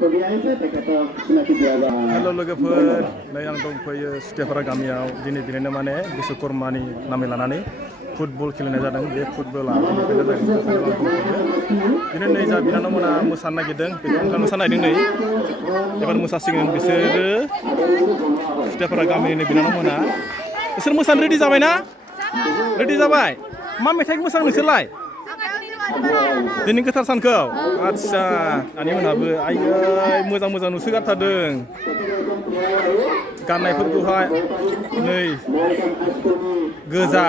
Hello लोगोफोर नै आं दंफैयो सुतेफारा गामियाव दिनै बिदिनो माने बिश्वकर्मानि नामै लानानै फुटबल गेलेनाय जादों बे फुटबला दिनै नै जा बिनानावमोना मोसानो नागिरदों बेखौ नोंथाङा मोसानो नागिरदों नै एबार मोसासिगोन बिसोरो सुतेफारा गामिनि बिनानावमोना बिसोर मोसानो रेडि जाबाय ना रेडि जाबाय मा मेथाइखौ मोसानो नोंसोरलाय दिनै गोथार सानखौ आदसा आनैमोनहाबो आयै मोजां मोजां नुसोगारथारदों गाननायफोरखौहाय नै गोजा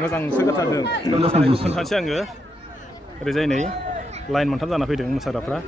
मोजां नुसोगारथारदों मोसानायखौ खोन्थानोसै आङो ओरैजाय नै लाइन मोनथाम जाना फैदों मोसाग्राफ्रा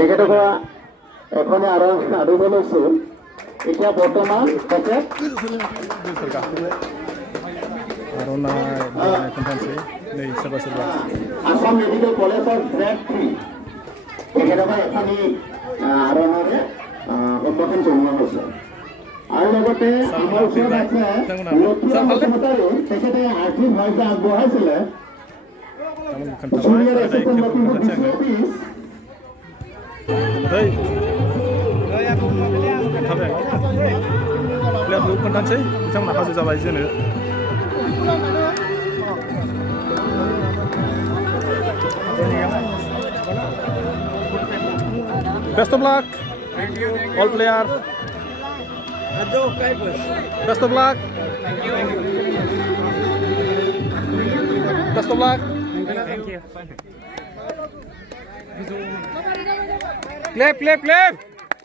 তেখেতসকল এখনে আদৰিব লৈছোঁ এতিয়া বৰ্তমান আসাম মেডিকেল কলেজৰ গ্ৰেড 3 তেখেতসকল এখনি আৰোহণে উদ্বোধন জনোৱা হৈছে আৰু লগতে আমাৰ ওচৰত আছে তেখেতে আৰ্থিক সহায়তা আগবঢ়াইছিলে Hei, lihat dulu kontansi, kita nak kasih sama izin ya. Best of luck, all player. Best of luck. Best of luck. Thank you. Clap, clap, clap.